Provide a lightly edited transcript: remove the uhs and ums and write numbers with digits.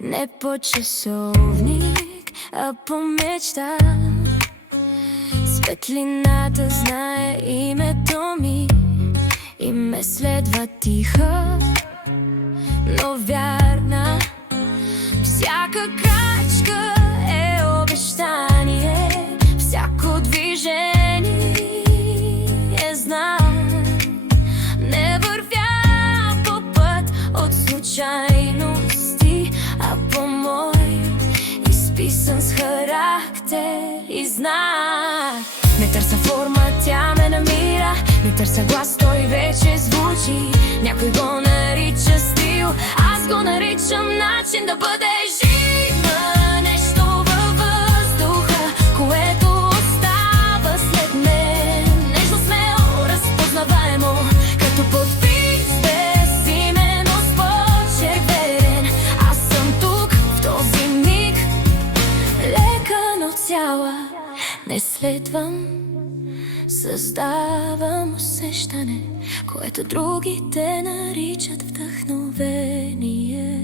Не по часовник, а по мечта. Светлината знае името ми и ме следва тиха, но вярна. Всяка крачка е обещание, всяко движение е знак. Не вървя по път от случайности, а по мой изписан с характер и знак. Не търся форма, тя ме намира, не търся глас, той вече звучи. Някой го нарича стил, аз го наричам начин да бъдеш жива. Нещо във въздуха, което остава след мен. Нежно, смело, разпознаваемо, като подпис без имено с почерк верен. Аз съм тук в този миг, лека, но цяла. Не следвам, създавам усещане, което другите наричат вдъхновение.